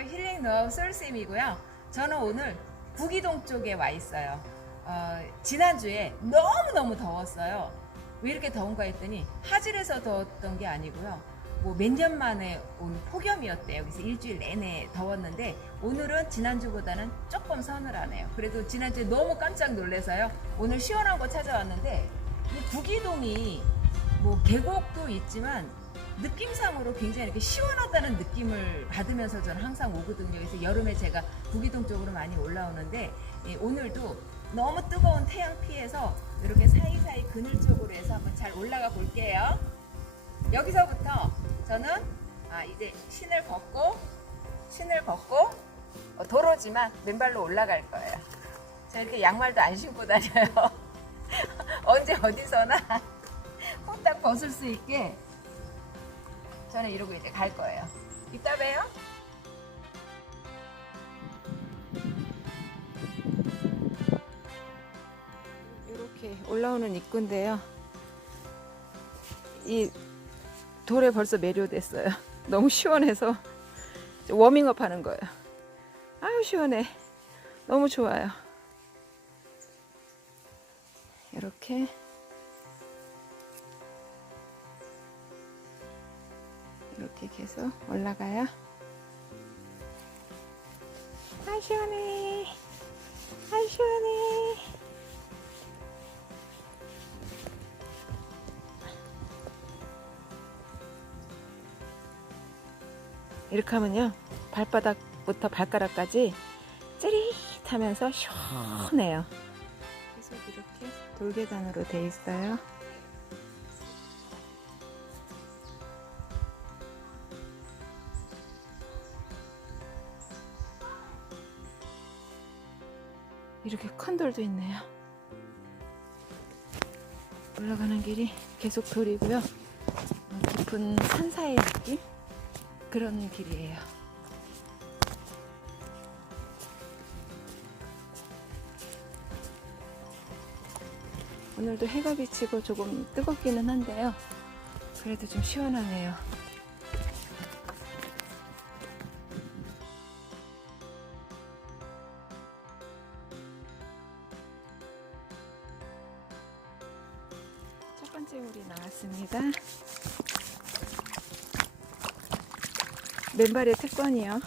힐링 노하우 솔쌤이고요. 저는 오늘 구기동 쪽에 와 있어요. 어, 지난주에 너무너무 더웠어요. 왜 이렇게 더운가 했더니 하질에서 더웠던 게 아니고요. 뭐 몇 년 만에 온 폭염이었대요. 그래서 일주일 내내 더웠는데 오늘은 지난주보다는 조금 서늘하네요. 그래도 지난주에 너무 깜짝 놀라서요. 오늘 시원한 거 찾아왔는데 이 구기동이 뭐 계곡도 있지만 느낌상으로 굉장히 이렇게 시원하다는 느낌을 받으면서 저는 항상 오거든요. 그래서 여름에 제가 구기동 쪽으로 많이 올라오는데 예, 오늘도 너무 뜨거운 태양 피해서 이렇게 사이사이 그늘 쪽으로 해서 한번 잘 올라가 볼게요. 여기서부터 저는 아, 이제 신을 벗고 신을 벗고 어, 도로지만 맨발로 올라갈 거예요. 저 이렇게 양말도 안 신고 다녀요. 언제 어디서나 후딱 벗을 수 있게 저는 이러고 이제 갈 거예요. 이따 봬요. 이렇게 올라오는 입구인데요. 이 돌에 벌써 매료됐어요. 너무 시원해서 워밍업 하는 거예요. 아유 시원해. 너무 좋아요. 이렇게 이렇게 계속 올라가요. 아 시원해. 아 시원해. 이렇게 하면요 발바닥부터 발가락까지 찌릿하면서 시원해요. 계속 이렇게 돌계단으로 돼 있어요. 돌도 있네요. 올라가는 길이 계속 돌이고요. 어, 깊은 산사의 느낌? 그런 길이에요. 오늘도 해가 비치고 조금 뜨겁기는 한데요. 그래도 좀 시원하네요. 맨발의 특권이요.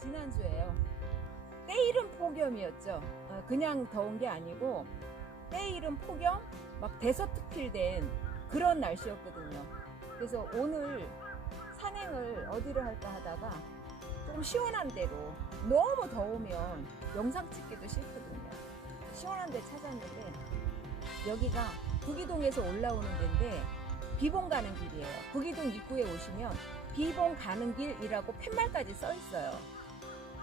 지난주에요. 때이른 폭염이었죠. 어, 그냥 더운 게 아니고 때이른 폭염, 막 대서특필된 그런 날씨였거든요. 그래서 오늘 산행을 어디를 할까 하다가 좀 시원한 데로 너무 더우면 영상 찍기도 싫거든요. 시원한 데 찾았는데 여기가 구기동에서 올라오는 데인데 비봉 가는 길이에요. 구기동 입구에 오시면 비봉 가는 길이라고 팻말까지 써 있어요.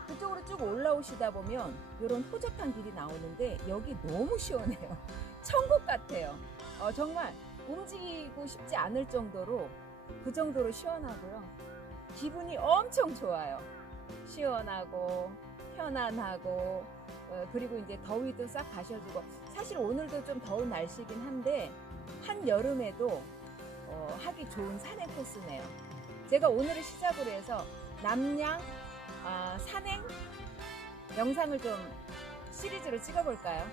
그쪽으로 쭉 올라오시다 보면 이런 호접한 길이 나오는데 여기 너무 시원해요. 천국 같아요. 어, 정말 움직이고 싶지 않을 정도로 그 정도로 시원하고요. 기분이 엄청 좋아요. 시원하고 편안하고 어, 그리고 이제 더위도 싹 가셔주고 사실 오늘도 좀 더운 날씨긴 한데 한 여름에도 어, 하기 좋은 산행 코스네요. 제가 오늘을 시작으로 해서 남양 아, 산행 영상을 좀 시리즈로 찍어볼까요?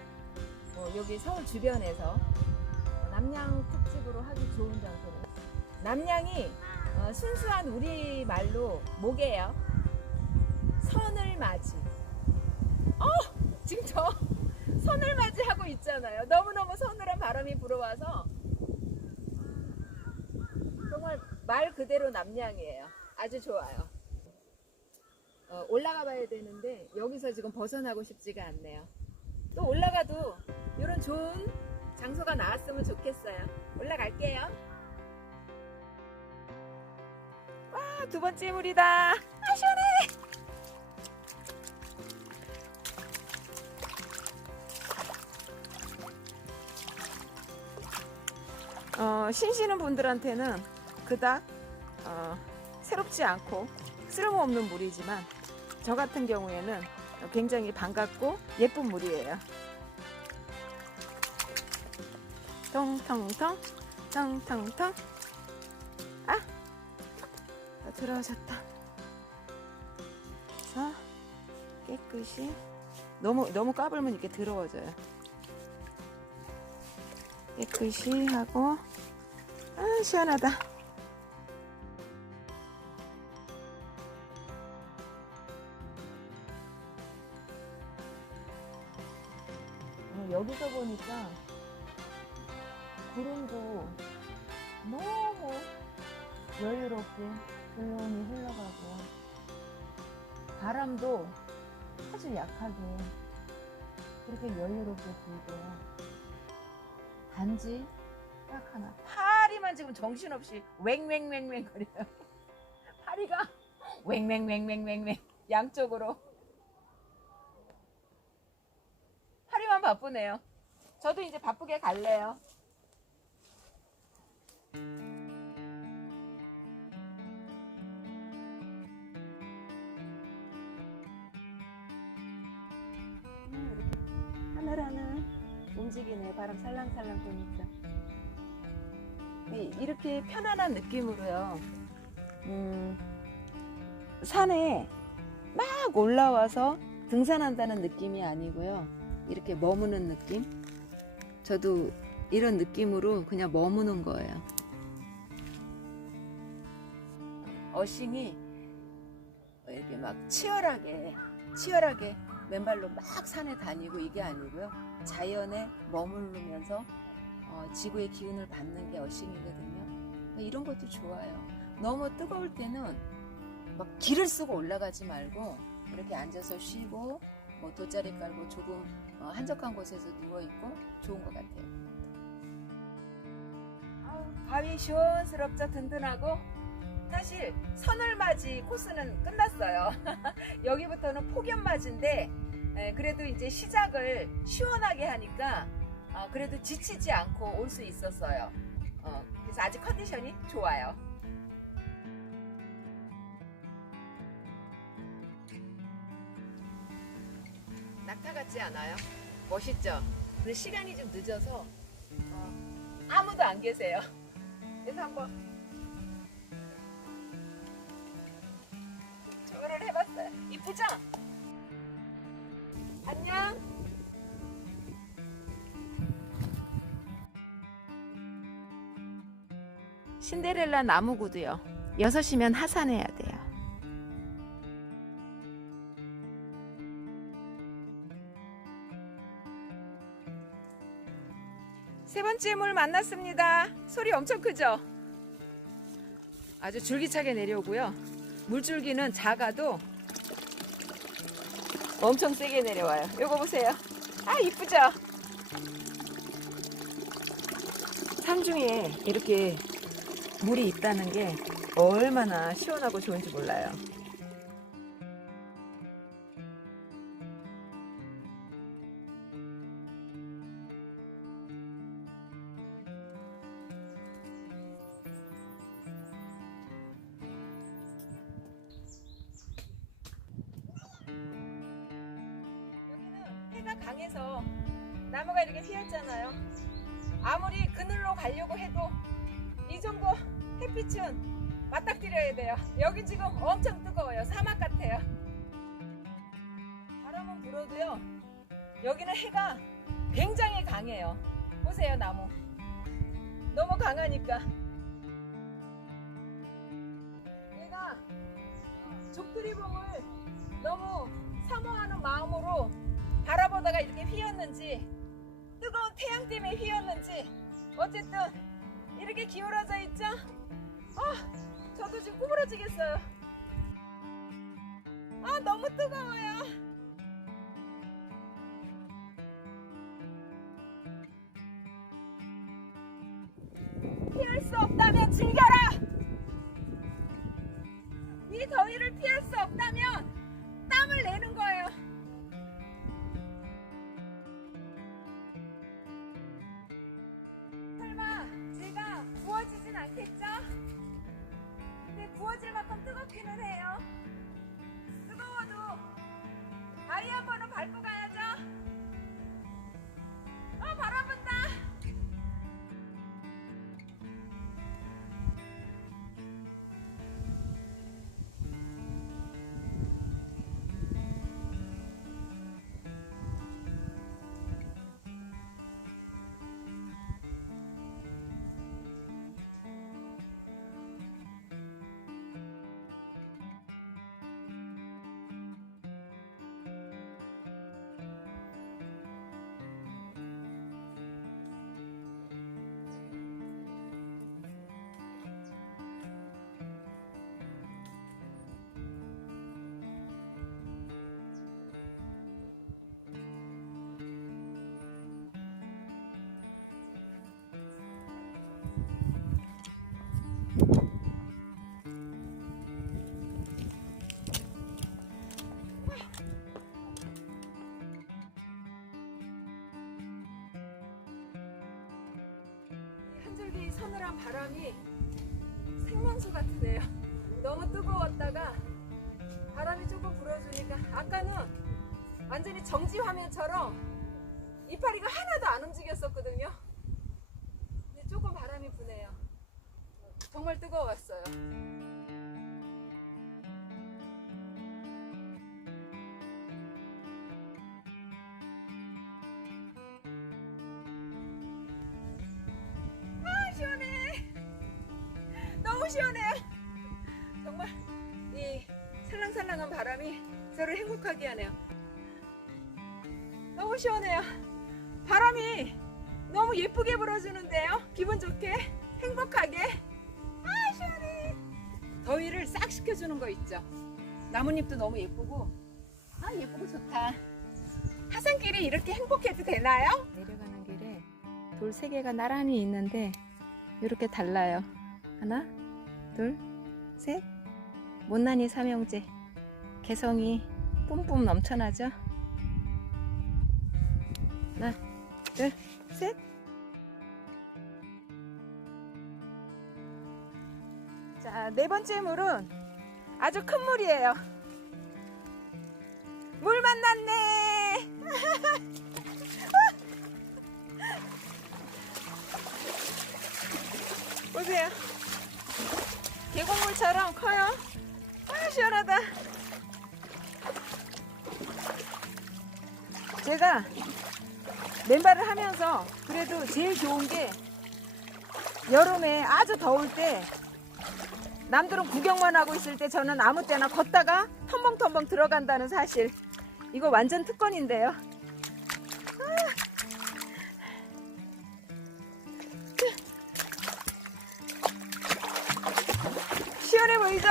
어, 여기 서울 주변에서 어, 남양 특집으로 하기 좋은 장소로 남양이 어, 순수한 우리 말로 뭐게요? 선을 맞이. 어, 지금 저 선을 맞이하고 있잖아요. 너무너무 서늘한 바람이 불어와서 정말 말 그대로 남양이에요. 아주 좋아요. 어, 올라가 봐야 되는데 여기서 지금 벗어나고 싶지가 않네요. 또 올라가도 이런 좋은 장소가 나왔으면 좋겠어요. 올라갈게요. 와, 두 번째 물이다. 아, 시원해. 어, 신시는 분들한테는 그닥 어, 새롭지 않고 쓸모없는 물이지만 저 같은 경우에는 굉장히 반갑고 예쁜 물이에요. 통통통 텅텅텅. 아, 다 들어오셨다. 그래서 깨끗이 너무 너무 까불면 이렇게 더러워져요. 깨끗이 하고 아 시원하다. 어, 여기서 보니까 구름도 너무 여유롭게 조용히 흘러가고 바람도 아주 약하게 그렇게 여유롭게 불고요. 단지 딱 하나 파리만 지금 정신없이 웽웽웽웽 거려요. 파리가 웽웽웽웽웽 양쪽으로 파리만 바쁘네요. 저도 이제 바쁘게 갈래요. 움직이네. 바람 살랑살랑 보니까. 이- 이렇게 편안한 느낌으로요. 음, 산에 막 올라와서 등산한다는 느낌이 아니고요. 이렇게 머무는 느낌? 저도 이런 느낌으로 그냥 머무는 거예요. 어싱이 이렇게 막 치열하게 치열하게 맨발로 막 산에 다니고 이게 아니고요. 자연에 머무르면서 어, 지구의 기운을 받는 게 어싱이거든요. 근데 이런 것도 좋아요. 너무 뜨거울 때는 막 길을 쓰고 올라가지 말고 이렇게 앉아서 쉬고 뭐 돗자리 깔고 조금 어, 한적한 곳에서 누워 있고 좋은 것 같아요. 바위 시원스럽죠 든든하고 사실 선을 맞이 코스는 끝났어요. 여기부터는 폭염맞이인데 에, 그래도 이제 시작을 시원하게 하니까 어, 그래도 지치지 않고 올 수 있었어요. 어, 그래서 아직 컨디션이 좋아요. 낙타 같지 않아요? 멋있죠? 근데 시간이 좀 늦어서 어, 아무도 안 계세요. 그래서 한번 조를 해봤어요. 이쁘죠? 신데렐라 나무 구두요. 6시면 하산해야 돼요. 세 번째 물 만났습니다. 소리 엄청 크죠? 아주 줄기차게 내려오고요. 물줄기는 작아도 엄청 세게 내려와요. 요거 보세요. 아, 이쁘죠? 상중에 이렇게 물이 있다는 게 얼마나 시원하고 좋은지 몰라요. 강해서 나무가 이렇게 휘었잖아요. 아무리 그늘로 가려고 해도 이 정도 햇빛은 맞닥뜨려야 돼요. 여기 지금 엄청 뜨거워요. 사막 같아요. 바람은 불어도요. 여기는 해가 굉장히 강해요. 보세요, 나무. 너무 강하니까. 얘가 족두리봉을 너무 사모하는 마음으로 바라보다가 이렇게 휘었는지 뜨거운 태양 때문에 휘었는지 어쨌든 이렇게 기울어져 있죠? 아, 저도 지금 구부러지겠어요. 아, 너무 뜨거워요. 피할 수 없다면 즐겨 전히 정지 화면처럼 이파리가 하나도 안 움직였었거든요. 근데 조금 바람이 부네요. 정말 뜨거웠어요. 아 시원해. 너무 시원해요. 정말 이 살랑살랑한 바람이 저를 행복하게 하네요. 너무 시원해요. 바람이 너무 예쁘게 불어주는데요. 기분 좋게, 행복하게. 아, 시원해. 더위를 싹 식혀주는 거 있죠. 나뭇잎도 너무 예쁘고, 아, 예쁘고 좋다. 하산길이 이렇게 행복해도 되나요? 내려가는 길에 돌 세 개가 나란히 있는데, 이렇게 달라요. 하나, 둘, 셋. 못난이 삼형제. 개성이 뿜뿜 넘쳐나죠? 둘, 셋. 자, 네 번째 물은 아주 큰 물이에요. 물 만났네. 보세요. 계곡물처럼 커요. 아, 시원하다. 제가 맨발을 하면서 그래도 제일 좋은 게 여름에 아주 더울 때 남들은 구경만 하고 있을 때 저는 아무 때나 걷다가 텀벙텀벙 들어간다는 사실 이거 완전 특권인데요 아. 시원해 보이죠?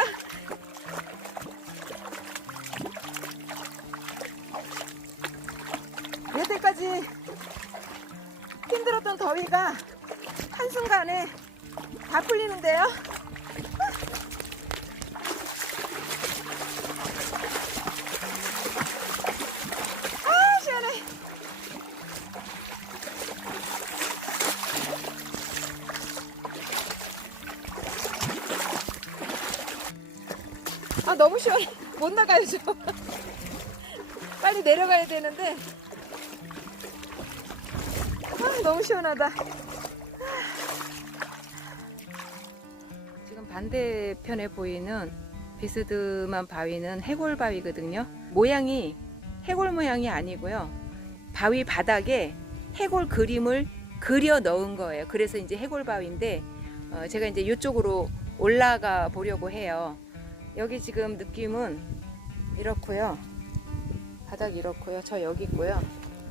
저. 빨리 내려가야 되는데. 아, 너무 시원하다. 지금 반대편에 보이는 비스듬한 바위는 해골 바위거든요. 모양이 해골 모양이 아니고요. 바위 바닥에 해골 그림을 그려 넣은 거예요. 그래서 이제 해골 바위인데 어, 제가 이제 이쪽으로 올라가 보려고 해요. 여기 지금 느낌은 이렇고요. 바닥 이렇고요. 저 여기 있고요.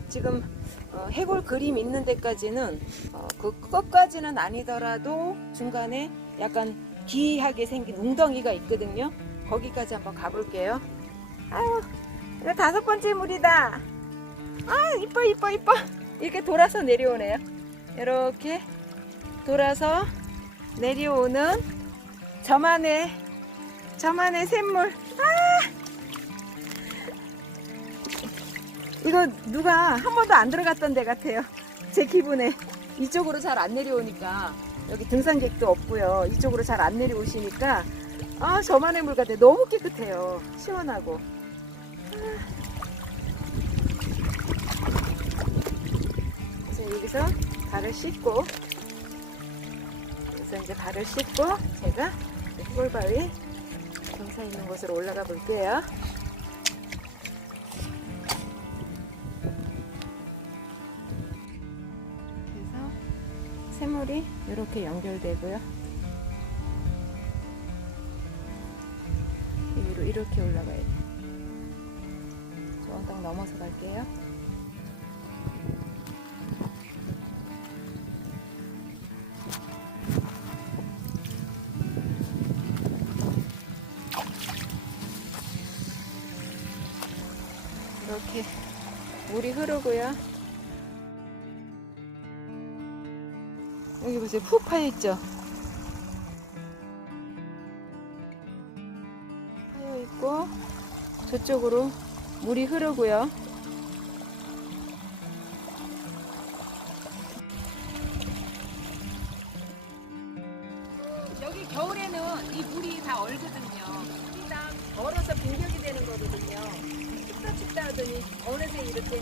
지금 어, 해골 그림 있는 데까지는 어, 그 끝까지는 아니더라도 중간에 약간 기이하게 생긴 웅덩이가 있거든요. 거기까지 한번 가볼게요. 아유, 이거 다섯 번째 물이다. 아, 이뻐, 이뻐, 이뻐. 이렇게 돌아서 내려오네요. 이렇게 돌아서 내려오는 저만의, 저만의 샘물. 아! 이거 누가 한 번도 안 들어갔던 데 같아요. 제 기분에. 이쪽으로 잘 안 내려오니까 여기 등산객도 없고요. 이쪽으로 잘 안 내려오시니까 아 저만의 물 같아. 너무 깨끗해요. 시원하고. 그래서 여기서 발을 씻고 그래서 이제 발을 씻고 제가 꿀바위 경사 있는 곳으로 올라가 볼게요. 새물이 이렇게 연결되고요. 위로 이렇게 올라가야 돼요. 저 언덕 넘어서 갈게요. 이렇게 물이 흐르고요. 여기 보세요. 푹 파여 있죠? 파여 있고 저쪽으로 물이 흐르고요. 겨울에는 이 물이 다 얼거든요. 다 얼어서 빈격이 되는 거거든요. 춥다 춥다 하더니 어느새 이렇게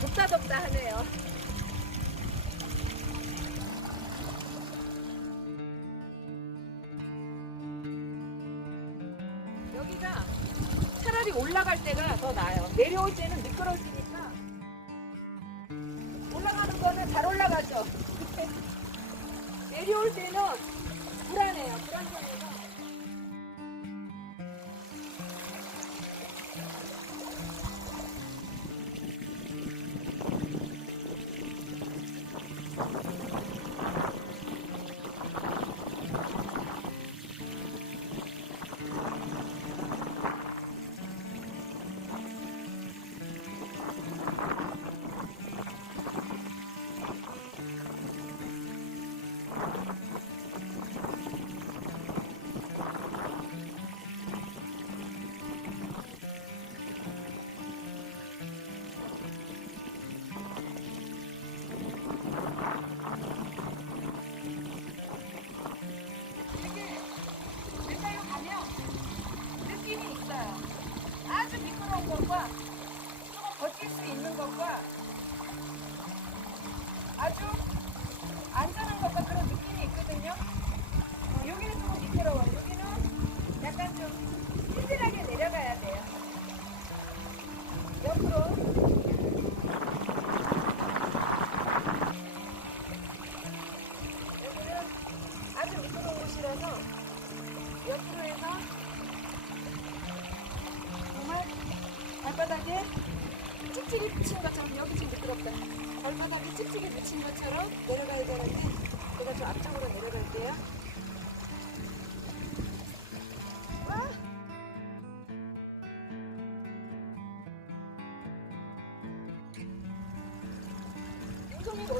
덥다 덥다 하네요.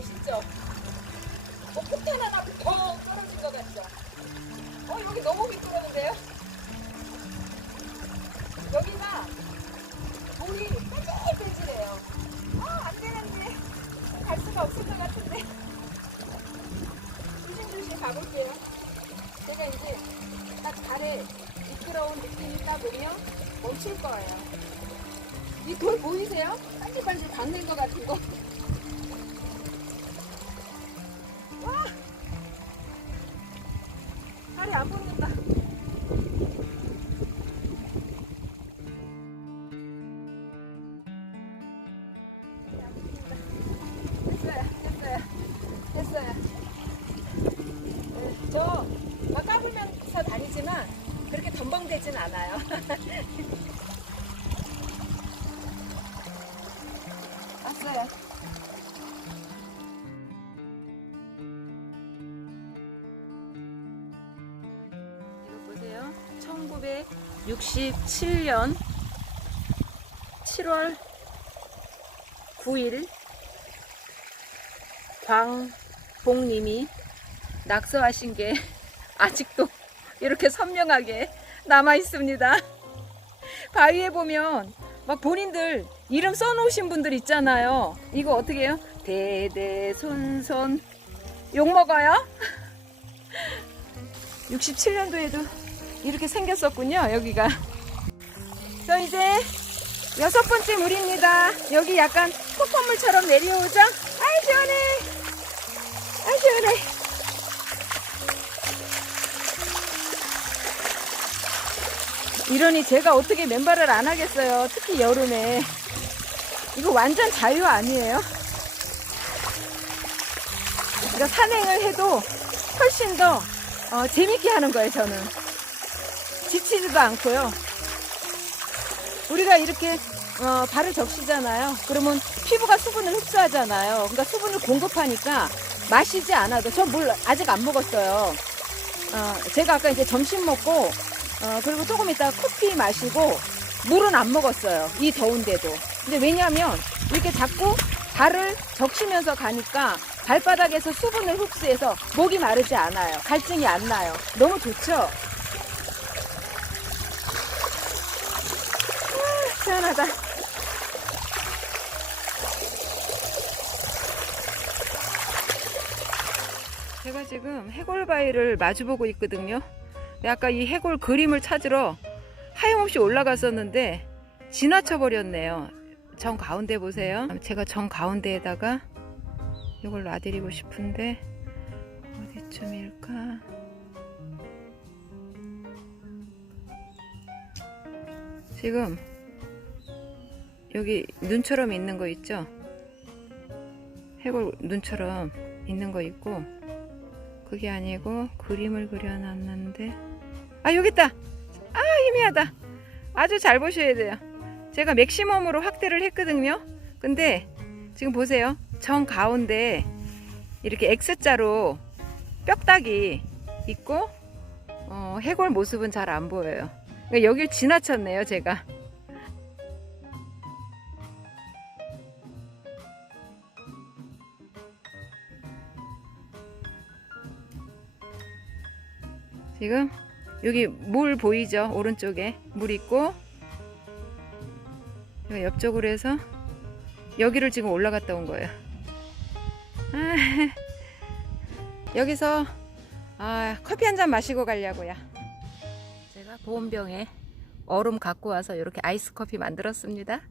용성 1967년 7월 9일 광봉님이 낙서하신 게 아직도 이렇게 선명하게 남아 있습니다. 바위에 보면 막 본인들 이름 써놓으신 분들 있잖아요. 이거 어떻게 해요? 대대손손 욕 먹어요? 67년도에도 이렇게 생겼었군요, 여기가. 저 이제 여섯 번째 물입니다. 여기 약간 폭포물처럼 내려오죠? 아이, 시원해! 아이, 시원해! 이러니 제가 어떻게 맨발을 안 하겠어요. 특히 여름에. 이거 완전 자유 아니에요? 그러니까 산행을 해도 훨씬 더 어, 재밌게 하는 거예요, 저는. 지치지도 않고요. 우리가 이렇게 어, 발을 적시잖아요. 그러면 피부가 수분을 흡수하잖아요. 그러니까 수분을 공급하니까 마시지 않아도 저 물 아직 안 먹었어요. 어, 제가 아까 이제 점심 먹고 어, 그리고 조금 이따 커피 마시고 물은 안 먹었어요. 이 더운데도. 근데 왜냐하면 이렇게 자꾸 발을 적시면서 가니까 발바닥에서 수분을 흡수해서 목이 마르지 않아요. 갈증이 안 나요. 너무 좋죠? 아, 시원하다. 제가 지금 해골바위를 마주보고 있거든요. 아까 이 해골 그림을 찾으러 하염없이 올라갔었는데 지나쳐 버렸네요. 정 가운데 보세요. 제가 정 가운데에다가 이걸 놔드리고 싶은데 어디쯤일까? 지금 여기 눈처럼 있는 거 있죠? 해골 눈처럼 있는 거 있고 그게 아니고 그림을 그려놨는데 아 여기 있다! 아 희미하다! 아주 잘 보셔야 돼요. 제가 맥시멈으로 확대를 했거든요. 근데 지금 보세요. 정 가운데 이렇게 X자로 뼈다귀 있고 어, 해골 모습은 잘 안 보여요. 그러니까 여길 지나쳤네요 제가 지금 여기 물 보이죠? 오른쪽에 물 있고 옆쪽으로 해서 여기를 지금 올라갔다 온 거예요. 아, 여기서 아, 커피 한 잔 마시고 가려고요. 제가 보온병에 얼음 갖고 와서 이렇게 아이스 커피 만들었습니다.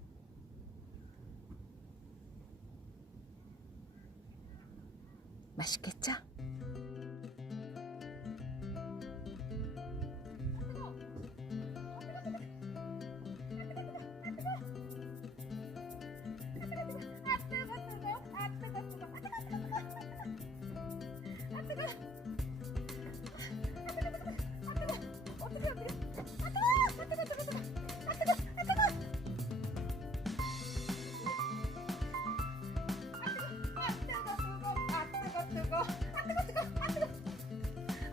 맛있겠죠?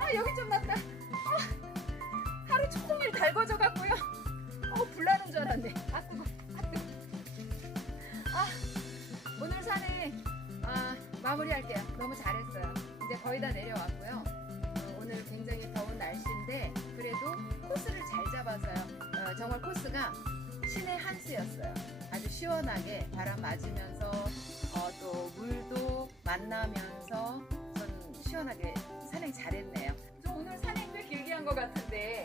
아 여기 좀 났다. 아, 하루 종일 달궈져 갖고요. 어 불나는 줄 알았네. 아 뜨거. 아 뜨거. 아 오늘 산에 아 마무리할게요. 너무 잘했어요. 이제 거의 다 내려왔고요. 어, 오늘 굉장히 더운 날씨인데 그래도 코스를 잘 잡아서요. 어, 정말 코스가 신의 한 수였어요. 아주 시원하게 바람 맞으면서 어, 또 물도 만나면서 전 시원하게 잘했네요. 좀 오늘 산행 꽤 길게 한 것 같은데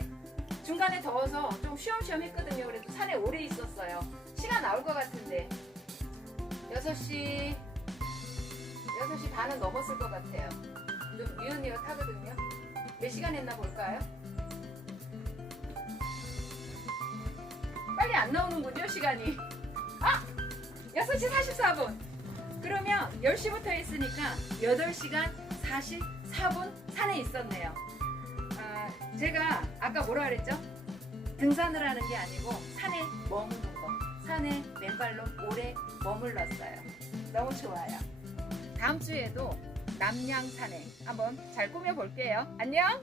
중간에 더워서 좀 쉬엄쉬엄 했거든요. 그래도 산에 오래 있었어요. 시간 나올 것 같은데 6시 6시 반은 넘었을 것 같아요. 좀 니엇니엇 하거든요. 몇 시간 했나 볼까요? 빨리 안 나오는군요, 시간이. 아! 6시 44분. 그러면 10시부터 했으니까 8시간 44분 산에 있었네요. 아, 제가 아까 뭐라 그랬죠? 등산을 하는 게 아니고 산에 머무는 거. 산에 맨발로 오래 머물렀어요. 너무 좋아요. 다음 주에도 남양 산행 한번 잘 꾸며볼게요. 안녕!